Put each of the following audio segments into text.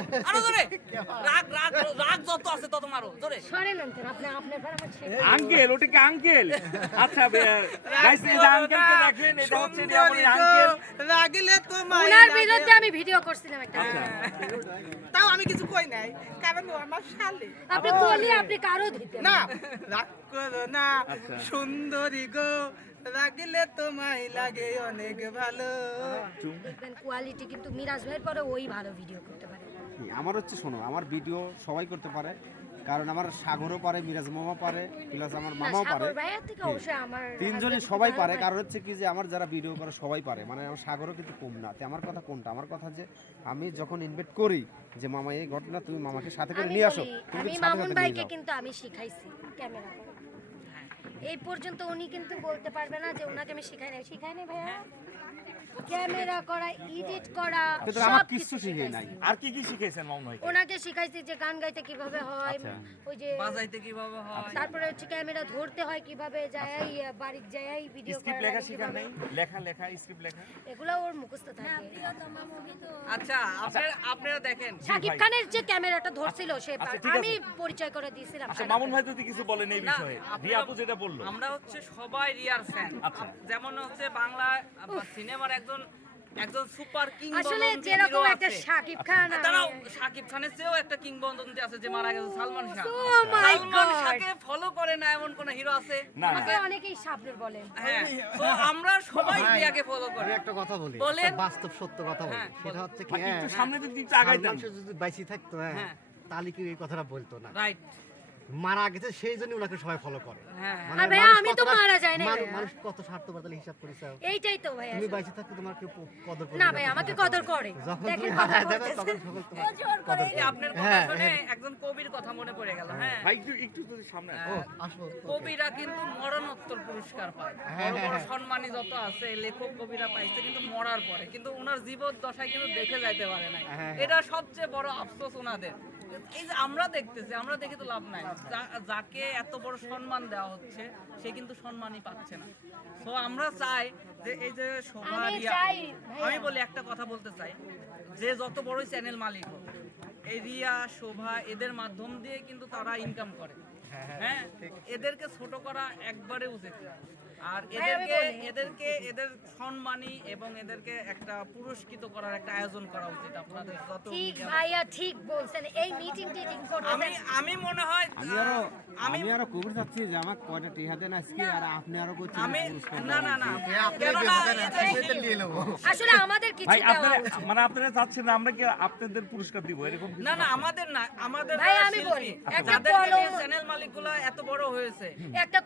জোরে আরো জোরে রাগ রাগ রাগ যত আছে তত মারো জোরে সরেন আঙ্কেল আপনি আপনার পর আমার ছেলে আঙ্কেল ওটা কি আঙ্কেল আচ্ছা গাইস এই যে আঙ্কেলকে দেখেন এটা হচ্ছে রিয়ামনির আঙ্কেল লাগিলে তো ওনার বিরুদ্ধে আমি ভিডিও করছিলাম একটা তাও আমি কিছু কই নাই কারণ ও আমার শালি আপনি বলি আপনি কারো দিতেন না রাগ করো না সুন্দরী গো লাগিলে তোমায় লাগে অনেক ভালো দেখবেন কোয়ালিটি কিন্তু মিরাজ ভাইয়ের পরে ওই ভালো ভিডিও করতে পারে আমার হচ্ছে শোনো আমার ভিডিও সবাই করতে পারে কারণ আমার সাগরও পারে মিরাজ মামা পারে প্লাস আমার মামাও পারে সাগর ভাইয়ের থেকে অবশ্যই আমার তিনজনই সবাই পারে কারণ হচ্ছে কি যে আমার যারা ভিডিও করে সবাই পারে মানে আমার সাগরও কিন্তু কম না তে আমার কথা কোনটা আমার কথা যে আমি যখন ইনভাইট করি যে মামা এই ঘটনা তুমি মামাকে সাথে করে নিয়ে আসো তুমি আমি কিন্তু সাথে মামুন সাথে নিয়ে ভাইকে যাও। কিন্তু আমি শিখাইছি ক্যামেরা এই পর্যন্ত উনি কিন্তু বলতে পারবে না যে ওনাকে আমি শিখাই নাই ভাইয়া ক্যামেরা করা এডিট করা কিন্তু সব আমার কিছু কিছু শিখিয়ে নাই আর কি কি শিখাইছেন মামুন ভাই ওনাকে শিখাইছি যে গান গাইতে কিভাবে হয় আচ্ছা। ওই যে বাজাইতে কিভাবে হয় তারপরে হচ্ছে ক্যামেরা ধরতে হয় কিভাবে যায় বাড়ির যায় ভিডিও স্ক্রিপ্ট লেখা শিখার নাই লেখা লেখা স্ক্রিপ্ট লেখা এগুলো ওর মুখস্থ থাকে আচ্ছা আপনারা দেখেন শাকিব খানের যে ক্যামেরাটা ধরছিল সে আচ্ছা, ঠিক আছে। আমি পরিচয় করে দিয়েছিলাম আচ্ছা মামুন ভাই যদি কিছু বলেন এই বিষয়ে আপনারা- রিয়া আপু যেটা বললো আমরা হচ্ছে সবাই রিয়ার ফ্যান আচ্ছা। যেমন হচ্ছে বাংলা সিনেমার একজন সুপার কিং আসলে যেরকম একটা শাকিব খান তারাও শাকিব খানের চেয়েও একটা কিংবদন্তি আছে যে মারা গেছে Salman Shah Oh my Salman God! শাহকে ফলো করে না এমন কোন হিরো আছে না না আমাকে অনেকেই শাবনুর বলেন হ্যাঁ তো আমরা সবাই রিয়াকে ফলো করি আমি একটা কথা বলি বলেন। একটা বাস্তব সত্য কথা বলি হ্যাঁ, সেটা হচ্ছে কি ভাই, হ্যাঁ একটু সামনে দিকে একটু আগাইতাম মানুষ যদি বাইসি থাকতো হ্যাঁ। হ্যাঁ তাহলে কি এই কথাটা বলতো না রাইট মারা গেছে সেই জন্য ওনাকে সবাই ফলো করে হ্যাঁ মানে আর ভাইয়া, মানুষ আমি তো কতটা- মারা যাই নাই ভাইয়া। মানুষ কত স্বার্থপর তাহলে হিসাব করেছে এইটাই তো ভাই তুমি বাইসে থাকতে তোমার কেউ কদর করে না ভাই আমাকে কদর করে যখন দেখেন তুমি কদর মারা যাবে করতেছে। তখন সকল তোমার জোর করে। এই আপনার কথা হ্যাঁ, শুনে হ্যাঁ। একজন কবির কথা মনে পড়ে গেল হ্যাঁ ভাই একটু যদি সামনে আসো। ও আসবো কবিরা কিন্তু মরণোত্তর পুরস্কার পায় হ্যাঁ, বড় বড় হ্যাঁ। সম্মানী যত আছে লেখক কবিরা পাইছে কিন্তু মরার পরে কিন্তু ওনার জীবদ্দশায় কিন্তু দেখে যাইতে পারে না হ্যাঁ। এটা সবচেয়ে বড় আফসোস ওনাদের এই যে আমরা দেখতেছি আমরা দেখে তো লাভ নাই যাকে এত বড় সম্মান দেওয়া হচ্ছে সে কিন্তু সম্মানই পাচ্ছে না তো আমরা চাই যে এই যে শোভা আমি রিয়া চাই, ভাইয়া। আমি বলি একটা কথা বলতে চাই যে যত বড়ই চ্যানেল মালিক হোক এই রিয়া শোভা এদের মাধ্যম দিয়ে কিন্তু তারা ইনকাম করে হ্যাঁ এদেরকে ছোট করা একবারে উচিত না। আর এদেরকে এদের সম্মানী এবং এদেরকে একটা পুরস্কৃত করার একটা আয়োজন করা উচিত আপনাদের যত ঠিক media- ভাইয়া ঠিক বলছেন এই মিটিং টিটিং করতে আমি মনে হয় আমি আরো কবির চাচ্ছি যে আমার কয়টা টিহা দেন আজকে আর আপনি আরো করছেন আমি পুরস্কার না দেওয়া না উচিত। না আপনি কেননা বেতন এই আছে যে- সেটা নিয়ে নেবো আসলে আমাদের কিছু ভাই দেওয়া আপনারা উচিত। মানে আপনারা চাচ্ছেন না আমরা কি আপনাদের পুরস্কার দিব এরকম কিছু? না না আমাদের না আমাদের ভাই, যারা আমি শিল্পী, বলি, একটা যাদের কলম- চ্যানেল মালিকগুলো এত বড় হয়েছে একটা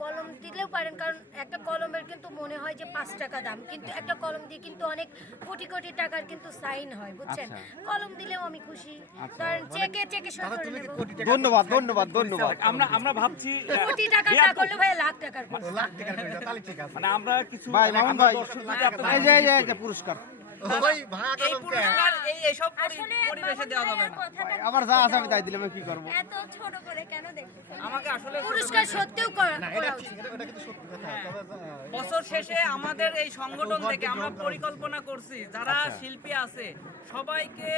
কলম দিলেও পারেন কারণ একটা কলমের কিন্তু মনে হয় যে 5 টাকা দাম কিন্তু একটা কলম দিয়ে কিন্তু অনেক কোটি কোটি টাকার কিন্তু সাইন হয় বুঝছেন কলম দিলেও আমি খুশি কারণ চেকে সই তাহলে করে তুমি কি নেব। কোটি টাকা ধন্যবাদ ধন্যবাদ ধন্যবাদ আমরা ভাবছি কোটি টাকা রিয়া না আপু, করলে ভাই লাখ টাকার করব। লাখ টাকার করে দাও, তাহলে ঠিক আছে মানে আমরা কিছু ভাই মামুন আমরা ভাই দর্শকদেরকে আপনাদের এই যে এই যে এই যে পুরস্কার ওই ভাঙা এই কলম কে পুরস্কার এইসব পরিবেশে দেওয়া যাবে না আবার যা আছে আমি তাই দিলাম আমি কি করবো এত ছোট করে কেন দেখতেছেন আমাকে আসলে পুরস্কার সত্যিও করা এটা করা ঠিক উচিত। এটা কিন্তু সত্যি কথা তবে বছর শেষে আমাদের এই সংগঠন থেকে আমরা পরিকল্পনা করছি যারা শিল্পী আছে সবাইকে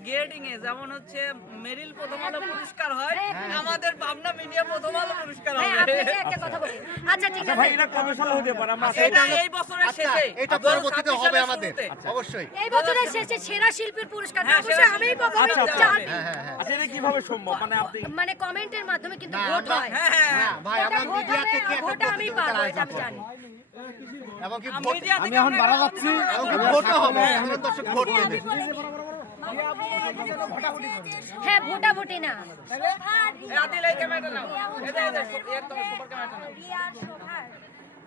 গ্রেডিং এ যেমন হচ্ছে মেরিল প্রথম আলো পুরস্কার হয় আমাদের পাবনা মিডিয়া প্রথম আলো পুরস্কার ভাই হবে আপনাকে একটা কথা বলি আচ্ছা ঠিক আচ্ছা আছে ভাই এটা কবে সালে হতে পারে আমরা এটা এই বছরের আচ্ছা শেষে এটা 2026 পরবর্তীতে হবে সালের আমাদের শুরুতে। অবশ্যই এই বছরের শেষে সেরা শিল্পীর পুরস্কার হ্যাঁ, অবশ্যই সেরা আমিই শিল্পীর পাবো আমি পুরস্কার জানি হ্যাঁ হ্যাঁ হ্যাঁ আচ্ছা এটা কিভাবে সম্ভব মানে আপনি মানে কমেন্টের মাধ্যমে কিন্তু না, ভোট আমরা- হয় হ্যাঁ হ্যাঁ না ভাই আমরা এটা ভোট মিডিয়া হবে, থেকে একটা ভোটটা আমি প্রতিযোগিতার পাবো এটা আয়োজন আমি করব জানি এবং কি ভোট মিডিয়া আমি থেকে এখন আমরা বাড়া একটা যাচ্ছি এবং কি আমি আর ভোটও হবে সাক্ষী সাধারণ দর্শক ভোট দেবে হ্যাঁ ভোটাভুটি না এই আদিল এই ক্যামেরাটা নাও এই তোমার সুপার ক্যামেরাটা নাও রিয়ার শোভার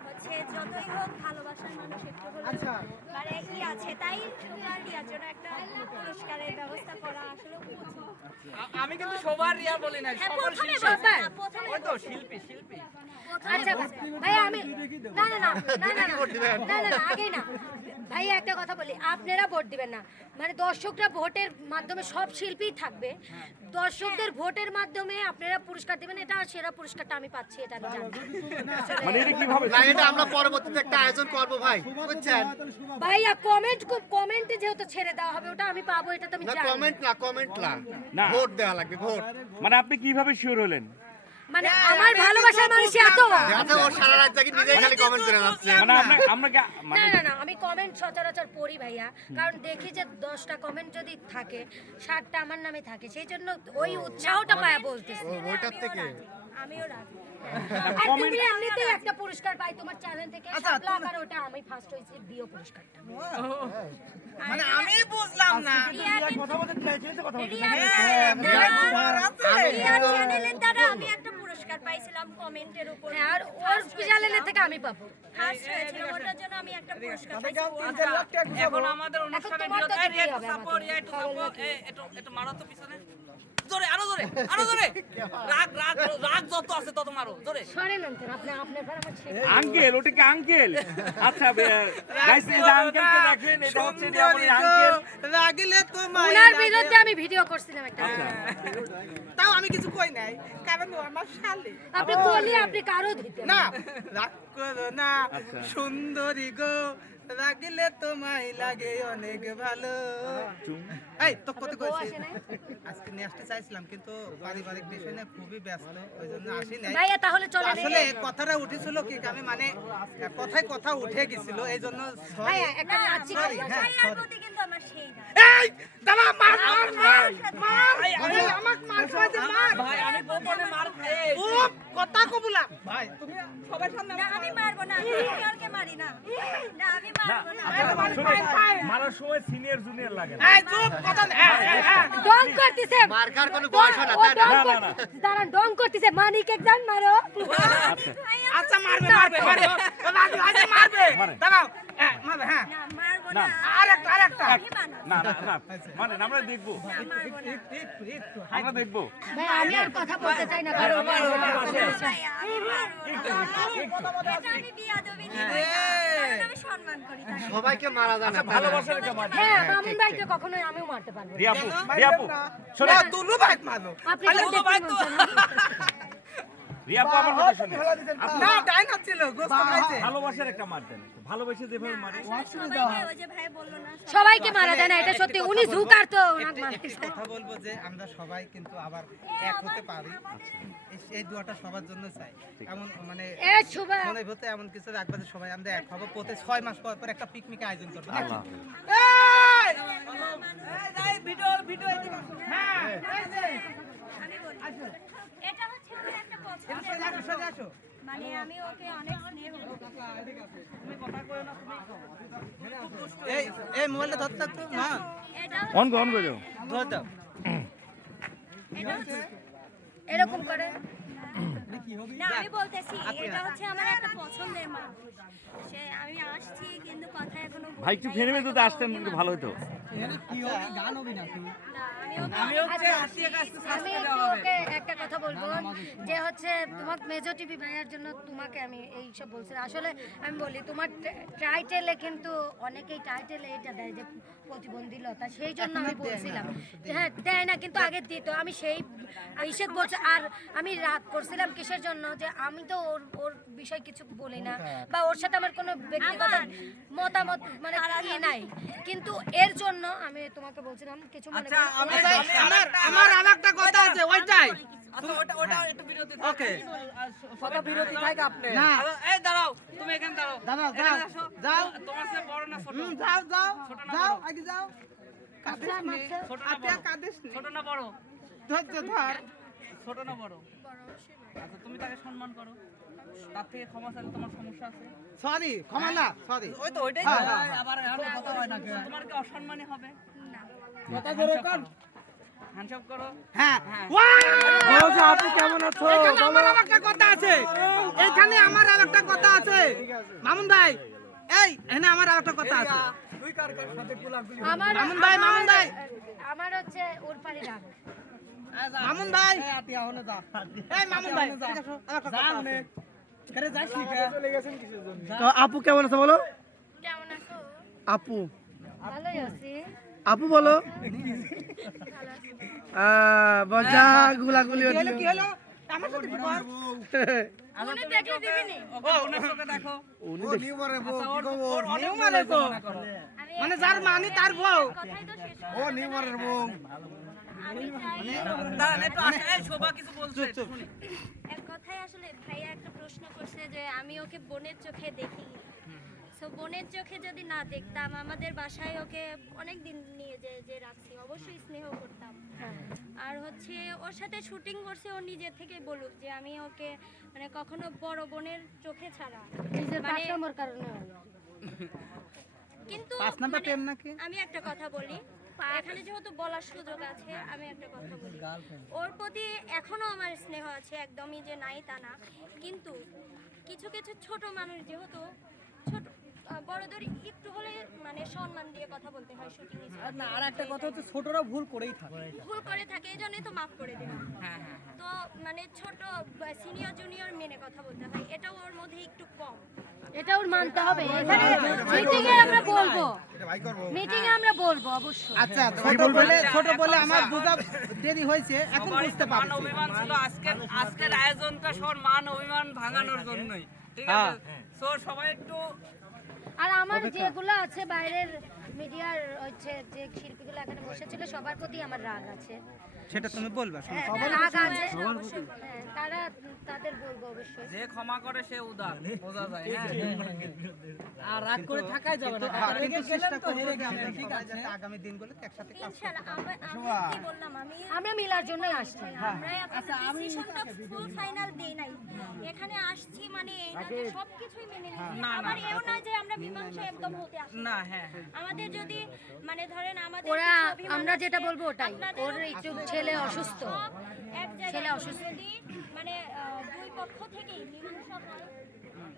হচ্ছে যতই হোক ভালোবাসার মানুষ একটু হলেও মানে ই আছে তাই শোভার রিয়ার জন্য একটা পুরস্কারের ব্যবস্থা করা আসলে উচিত। আমি কিন্তু সবার রিয়া বলি না হ্যাঁ, সকল প্রথমে শিল্পী সবার। বলবো, প্রথমে ওই তো শিল্পী শিল্পী আচ্ছা ভাই আমি না না না না না না না না আগে না ভাই একটা কথা বলি আপনারা ভোট দিবেন না মানে দর্শকরা ভোটের মাধ্যমে সব শিল্পী থাকবে দর্শকদের ভোটের মাধ্যমে আপনারা পুরস্কার দিবেন এটা সেরা পুরস্কারটা আমি পাচ্ছি এটা আমি জানি মানে এটা কিভাবে না এটা আমরা পরবর্তীতে একটা আয়োজন করব ভাই, বুঝছেন? ভাইয়া কমেন্টে যেহেতু ছেড়ে দেওয়া হবে ওটা আমি পাবো, এটা তো আমি না জানি। কমেন্ট না, না। ভোট দেওয়া লাগবে, ভোট। মানে আপনি কিভাবে শিওর হলেন? মানে আমার ভালোবাসার মানুষ এত আচ্ছা, ও সারা রাত জাগি নিজেই খালি কমেন্ট করে যাচ্ছে। মানে আমরা মানে না আমি কমেন্ট সচরাচর পড়ি ভাইয়া, কারণ দেখি যে 10টা কমেন্ট যদি থাকে 7টা আমার নামে থাকে, সেই জন্য ওই উৎসাহটা পায়া বলতেছি। ও ওইটার থেকে আমিও রাজি। আর তুমি এমনিতেই একটা পুরস্কার পাই তোমার চ্যানেল থেকে, শাপলা আকার, ওটা আমি ফার্স্ট হয়েছি দিও পুরস্কারটা। মানে আমি বুঝলাম না। রিয়ার চ্যানেলের দ্বারা আমি একটা পুরস্কার পাইছিলাম কমেন্টের উপর। হ্যাঁ, আর ওর চ্যানেলের থেকে আমি পাবো। ফার্স্ট হয়েছিল, ওটার জন্য আমি একটা পুরস্কার পাইছি। এখন আমাদের অনুষ্ঠানের তোমার তো বিরোধী দিতেই হবে সাপোর্ট আমাদের। একটু সাপোর্ট একটু মারো তো পিছনে জোরে আরো জোরে রাগ যত আছে তত মারো জোরে। সরেন আঙ্কেল, আপনি আপনার পর আমার ছেলে। আঙ্কেল, ওটা কি আঙ্কেল? আচ্ছা গাইস, এই যে আঙ্কেলকে দেখেন, এটা হচ্ছে রিয়ামনির আঙ্কেল। রাগিলে তোমায় ওনার লাগে। বিরুদ্ধে আমি ভিডিও করছিলাম একটা। তাও আমি কিছু কই নাই, কারণ ও আমার শালি। আপনি বলি আপনি কারো দিতে না রাগ করো না সুন্দরী গো, রাগিলে তোমায় লাগে অনেক ভালো। এই তো কত কইছি, আসে নাই? আজকে নিয়ে আসতে চাইছিলাম কিন্তু পারিবারিক বিষয় নিয়ে খুবই ব্যস্ত, ওই জন্য আসি নাই। ভাইয়া তাহলে চলে আসলে কথাটা উঠেছিল কি, আমি মানে কথায় কথা উঠে গেছিল, এই জন্য ভাইয়া একটা নাচি sorry, হ্যাঁ, ভাইয়ার প্রতি কিন্তু আমার সেই না। এই দাদা মার আমাকে মার খাইছে, মার ভাই আমি গোপনে মার খেয়ে ও কথা কবুলা ভাই, তুমি সবার সামনে না আমি মারবো না, আমি সিনিয়রকে মারি না। না আমি মারবো না। মারার সময় সিনিয়র জুনিয়র লাগে না। এই চুপ কথা ডং করতেছে, মার খাওয়ার কোনো বয়স হয় না, ও তাই না? ডং না, না, না। দাঁড়ান, ডং করতেছে, মানিক একজন মারো। আচ্ছা মারবে আচ্ছা মারবে মারে। দাঁড়াও মারবে, হ্যাঁ না মারবো না। না। আরেকটা আমি মানা। না মানে আমরা দেখবো, মারবো না। আমরা দেখবো। ভাই আমি আর কথা বলতে চাই না, কারণ ভাইয়া, আমি মারবো না। এটা আমি বিয়াদবি দিই না, কারণ আমি সম্মান করি তাকে। সবাইকে মারা যায় না, তাই না? ভালোবাসার একটা মার। হ্যাঁ মামুন ভাইকে কখনোই আমিও মারতে পারবো না। রিয়াপু শোনো, দুলু ভাই মারো আপনি কেন দেখতে বলছেন? রিয়াপু আমার কথা শুনে, না ডাইন ছিল গোস্ত খাইছে। ভালোবাসার একটা মার দেন, ভালোবেসে যেভাবে মারে। সবাইকে ওই যে ভাই বললো না, সবাইকে মারা যায় না, এটা সত্যি। উনি ঝুকার তো ওনাকে মারা একটি কথা বলবো যে আমরা সবাই কিন্তু আবার এক হতে পারি, এই দুয়াটা সবার জন্য চাই। এমন মানে এ শুভা মনে হতে এমন কিছু রাখবো যে সবাই আমরা এক হবো, প্রতি 6 মাস পর পর একটা পিকনিক আয়োজন করবো। আল্লাহ। আমি বলি এটা হচ্ছে আমার একটা পছন্দের মানুষ। মানে আমি ওকে অনেক স্নেহ করি। এই এই মোবাইলটা ধরতে একটু না এটা অন করে দাও। ধর দাও। এটা হচ্ছে এরকম করে। না আমি বলতেছি এটা হচ্ছে আমার একটা পছন্দের মানুষ। সে আমি আসছি কিন্তু কথা এখনো ভাই একটু ফেরে তো আসতেন একটু ভালো হতো। না আমি ওকে আমি হচ্ছে আসিয়ে কাছে আমি একটু ওকে একটা কথা বলবো যে হচ্ছে তোমার মেজো টিভি ভাইয়ার জন্য তোমাকে আমি এইসব বলছি না। আসলে আমি বলি তোমার টাইটেলে কিন্তু অনেকেই টাইটেলে এটা দেয় যে প্রতিবন্ধীলতা, সেই জন্য আমি বলছিলাম হ্যাঁ দেয় না, কিন্তু আগে দিত। আমি সেই ইসেদ বলছি। আর আমি রাগ করছিলাম কিসের জন্য, যে আমি তো ওর বিষয় কিছু বলি না বা ওর সাথে আমার কোনো ব্যক্তিগত মতামত মানে ইয়ে নাই, কিন্তু এর জন্য আমি তোমাকে বলছিলাম কিছু মনে করো না। আমার আরেকটা কথা আছে ওইটাই। আচ্ছা ওটা একটু বিরতি ওকে। কথা বিরতি থাকে আপনি না। এই দাঁড়াও তুমি এখানে দাঁড়াও দাঁড়াও, এখানে যাও, আসো। যাও। তোমার চেয়ে বড় না ছোট? যাও যাও ছোট না যাও বড়? আগে যাও। আচ্ছা, আচ্ছা। ছোট না আচ্ছা বড়? কাঁদিস নি। ছোট না বড়? ধৈর্য ধর। ছোট না বড়? আচ্ছা তুমি তাকে সম্মান করো, তার থেকে ক্ষমা চাইলে তোমার সমস্যা আছে? সরি ক্ষমা না সরি। ওই তো ওইটাই হ্যাঁ, তো। হ্যাঁ, আবার কথা হয় না তোমার কি অসম্মানী হবে? না। হ্যান্ডশেক করো। হ্যাঁ আপু কেমন আছো? এখানে আমার আরেকটা কথা আছে, এখানে আমার আরেকটা কথা আছে মামুন ভাই। এই এখানে আমার আরেকটা কথা আছে। আমার মামুন ভাই, মামুন ভাই। আমার হচ্ছে ওর পারি রাগ। মামুন ভাই এই মামুন ভাই ঠিক আছে, আরেকটা কথা আছে। আপু কেমন আছে বলো? কেমন আছো? আপু ভালোই আছি। আপু বলো। বজা গুলাগুলি কি হলো আমার সাথে কি কর? আচ্ছা, উনি তুমি দেখলে ওকে- দিবি নি? ওকে বোনের চোখে দেখো। নিউমারের বউ আচ্ছা, কি ওর- খবর ওর অনেক নিউমারের বউ মনে করো। আমি মানে যার মানে তার বউ কথাই তো শেষ ও নিউমারের বউ আমি চাই দাঁড়ান, একটু আসে, এই শোভা কিছু বলছে, শুনি। এক কথায় আসলে ভাইয়া একটা প্রশ্ন করছে যে আমি ওকে বোনের চোখে দেখি সো বোনের চোখে যদি না দেখতাম আমাদের বাসায় ওকে অনেক দিন নিয়ে যে রাখছি অবশ্যই স্নেহ করতাম আর হচ্ছে ওর সাথে শুটিং করছে ও নিজের থেকে বলুক যে আমি ওকে মানে কখনো বড় বোনের চোখে ছাড়া নিজের মানে- 5 নম্বর কারণে হয়। কিন্তু 5 নাম্বার মানে প্রেম নাকি আমি একটা কথা বলি এখানে যেহেতু বলার সুযোগ আছে আমি একটা কথা বলি ওর প্রতি এখনো আমার স্নেহ আছে একদমই যে নাই তা না কিন্তু কিছু কিছু ছোট মানুষ যেহেতু ছোট বড়দের একটু হলে মানে সম্মান দিয়ে কথা বলতে হয় শুটিং না আর একটা কথা হচ্ছে ছোটরা ভুল করেই থাকে। ভুল করে থাকে এই জন্যই তো মাফ করে দিলাম হ্যাঁ, হ্যাঁ, হ্যাঁ। তো মানে ছোট সিনিয়র জুনিয়র মেনে কথা বলতে হয় এটাও ওর মধ্যে একটু কম এটা ওর মানতে হবে। এখানে মিটিং এ আমরা বলবো, মিটিং এ আমরা বলবো অবশ্যই। আচ্ছা ছোট বলে আমার বুঝা দেরি হয়েছে এখন সবারই বুঝতে তো মান পারছি অভিমান ছিল, আজকের আয়োজনটা সবার মান অভিমান ভাঙানোর জন্যই, ঠিক হ্যাঁ। আছে? So, সবাই একটু আর আমার যেগুলো আছে বাইরের মিডিয়ার হচ্ছে যে শিল্পীগুলো এখানে বসেছিল সবার প্রতি আমার রাগ আছে, সেটা তুমি বলবা শুনো। রাগ আছে। হ্যাঁ, তারা তাদের বলবো অবশ্যই। যে ক্ষমা করে সে উদার, বোঝা যায়, হ্যাঁ। আর রাগ করে থাকাই যাবে না। কিন্তু চেষ্টা করবো যে আমরা সবাই যাতে আগামী দিনগুলোতে একসাথে কাজ ইনশাআল্লাহ আমি কি বললাম আমি আমরা মিলার জন্যই আসছি। আমরা এখনো ডিসিশনটা ফুল ফাইনাল দেই নাই এখানে আসছি মানে এই না যে সবকিছুই মেনে নিই আবার এও না যে আমরা মীমাংসা একদম হতে আসি না, হ্যাঁ, হ্যাঁ। আমাদের যদি মানে ধরেন আমাদের ওরা কিছু অভিমান আমরা আছে, যেটা বলবো ওটাই, আপনাদেরও ওর একটু ছেলে অসুস্থ, সব এক জায়গায় ছেলে অসুস্থ। যদি মানে দুই পক্ষ থেকেই মীমাংসা হয়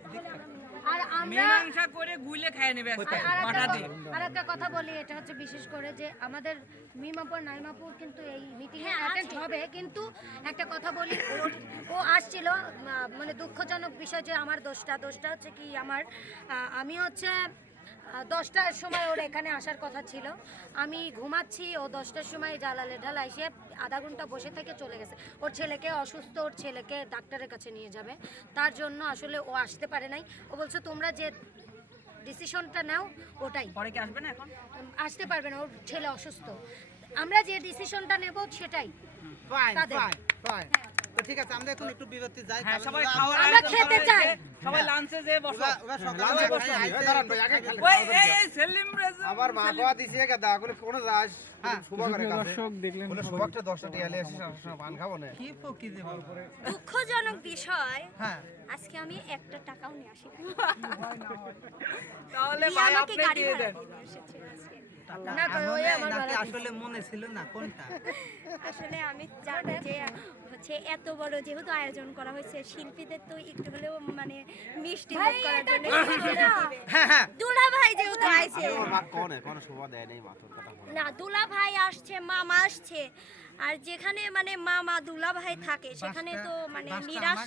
তাহলে আমরা আর আমরা মীমাংসা করে গুইলে খাইয়ে নেবে আজকে, মাথা দিয়ে। আর একটা কথা বলি, এটা হচ্ছে বিশেষ করে যে আমাদের মিমাপুর নাইমাপুর কিন্তু এই মিটিং এ হ্যাঁ, অ্যাটেন্ড আছে। হবে, কিন্তু একটা কথা বলি, ও আসছিল মানে দুঃখজনক বিষয় যে আমার দোষটা হচ্ছে কি আমার আমি হচ্ছে 10টার সময় ওর এখানে আসার কথা ছিল, আমি ঘুমাচ্ছি, ও 10টার সময় জালালে ঢালা এসে আধা ঘন্টা বসে থেকে চলে গেছে। ওর ছেলেকে অসুস্থ, ওর ছেলেকে ডাক্তারের কাছে নিয়ে যাবে, তার জন্য আসলে ও আসতে পারে নাই। ও বলছে তোমরা যে ডিসিশনটা নাও ওটাই, পরে কি আসবে না এখন? আসতে পারবে না, ওর ছেলে অসুস্থ। আমরা যে ডিসিশনটা নেব সেটাই ফাইন তাদের। ফাইন তো ঠিক আছে আমরা এখন একটু বিরতি যাই হ্যাঁ, কারণ সবাই ওরা- খাওয়ার আমরা আয়োজন খেতে করা চাই। হয়েছে, সবাই লাঞ্চে যে বসো। ওরা সকালে খাই আইতে- ওই, এই সেলিম রেজা। আবার মা বাবা দিছে গাদা গুলো কোন যাস শুভ করে কাছে দর্শক দেখলেন বলে শুভকটা 10টা টিয়ালে এসে পান খাবো না কি ফকি দেব দুঃখজনক বিষয় হ্যাঁ আজকে আমি একটা টাকাও নিয়ে আসি নাই। তাহলে রিয়া ভাই আমাকে আপনি গাড়ি দিয়ে ভাড়া দেন। দিয়ে এসেছে আজকে। না তো ওই আমার নাকি ভাড়া আসলে মনে ছিল না কোনটা আসলে আমি জানি যে হচ্ছে এত বড় যেহেতু আয়োজন করা হয়েছে শিল্পীদের তো একটু হলেও মানে মিষ্টি মুখ করার জন্য কিছু করে দিবে। হ্যাঁ হ্যাঁ দুলা ভাই যেহেতু আইছে ওর মা কোন শুভ দেয় নাই মা তোর কথা বলে না দুলা ভাই আসছে মামা আসছে আর যেখানে মানে মামা দুলা ভাই থাকে সেখানে তো মানে নিরাশ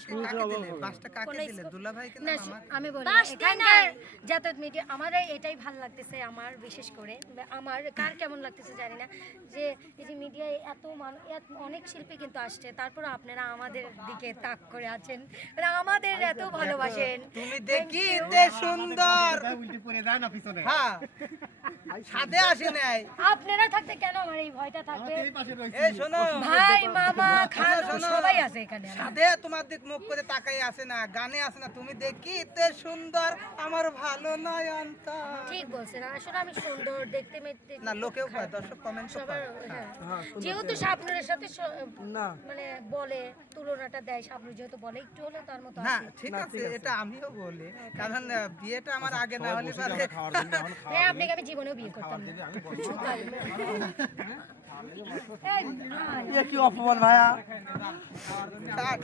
বাসটা কাকে কোনো দিলে স্কোপ- দুলা ভাই কিনা না, মামা আমি বলি বাস দিয়ে এখানকার নাই। যাতায়াত মিডিয়া আমার এটাই ভালো লাগতেছে, আমার বিশেষ করে আমার কার কেমন লাগতেছে জানি না, যে এই যে মিডিয়ায় এত অনেক শিল্পী কিন্তু আসছে, তারপর আপনারা আমাদের দিকে তাক করে আছেন, মানে আমাদের এত ভালোবাসেন। তুমি দেখিতে সুন্দর হ্যাঁ সাথে আসে নাই আপনারা থাকতে কেন আমার এই ভয়টা থাকবে? এই শোনো ভাই মামা খালু শোনো। সবাই আছে এখানে। সাথে তোমার দিক মুখ করে তাকাই আসে না গানে আসে না তুমি দেখিতে সুন্দর আমার ভালো নয় অন্তর ঠিক বলছেন, আসলে আমি সুন্দর দেখতে মেতে না লোকেও কয় দর্শক কমেন্ট সবার হ্যাঁ। যেহেতু শাবনুরের সাথে মানে বলে তুলনাটা দেয়, শাবনুর যেহেতু বলে একটু হলে তার মতো না আছে। ঠিক আছে এটা আমিও বলি কারণ বিয়েটা আমার আগে না হলে পরে খাওয়ার জন্য এখন হ্যাঁ, আপনাকে আমি জীবনেও বিয়ে করতাম না। আমি বলবো এই, কি অপমান ভাইয়া। থাক।